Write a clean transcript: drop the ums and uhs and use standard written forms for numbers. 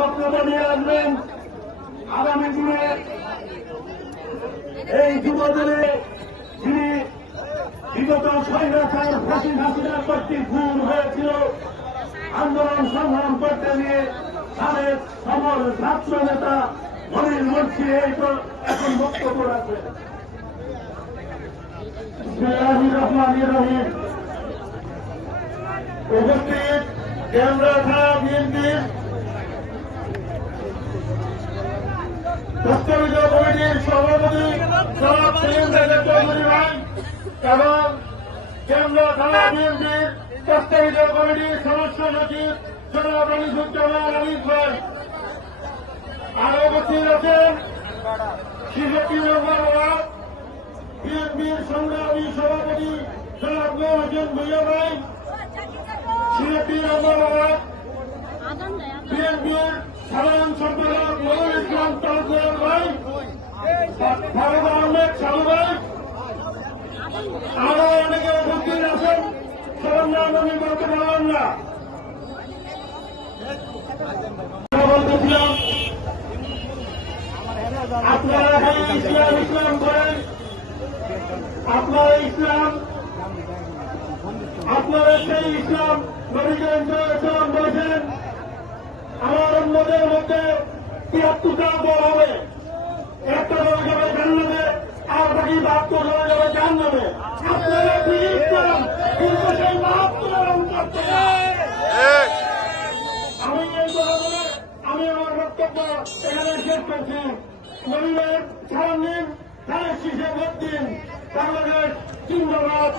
বক্তব্য নিয়ে আসবেন। আগামী দিনে এই যুবদলে যিনি বিগত স্বৈরাচার ফাঁসি হাসিনার কর্তৃক খুন হয়েছিল, আন্দোলন সংগ্রাম করতে নিয়ে সাবেক সমর ছাত্র নেতা মনির মুন্সি এই তো এখন বক্তব্য রাখবেন। বিসমিল্লাহির রহমানির রহিম। উপস্থিত কেন্দ্রীয় থানা বিএনপির প্রস্তাবিত কমিটির সভাপতি জনাব সেলিম রেজা চৌধুরী ভাই এবং কেন্দ্রীয় থানা বিএনপির প্রস্তাবিত কমিটির সদস্য সচিব জনাব আনিসুজ্জামান আনিস ভাই, আরো উপস্থিত আছেন ৬৬ নম্বর ওয়ার্ড বিএনপির সংগ্রামী সভাপতি জনাব নূর হোসেন ভূঁইয়া ভাই, ৬৬ নম্বর ওয়ার্ড বিএনপির সাধারণ সম্পাদক মনিরুল ইসলাম তালুকদার ভাই, ফারুক আহমেদ সালু ভাই, আরো অনেকে উপস্থিত আছেন। সবার নাম আমি বলতে পারলাম না। বলতেছিলাম আপনারা ভাই ইসলাম করেন, আপনারা সেই ইসলাম নবীকরণ বলেছেন আমার অন্যদের মধ্যে ৭৩টা দল হবে, একটা দল যাবে জান্নাতে আর বাকি ৭২ দল যাবে জাহান্নামে। আপনারা কি ইসলাম কিন্তু সেই মাহাত্ম করতে আমি এই কথা বলে আমি আমার বক্তব্য এখানে শেষ করছি। নবীনের সালাম দিন, ধানের শীষে ভোট দিন। বাংলাদেশ জিন্দাবাদ।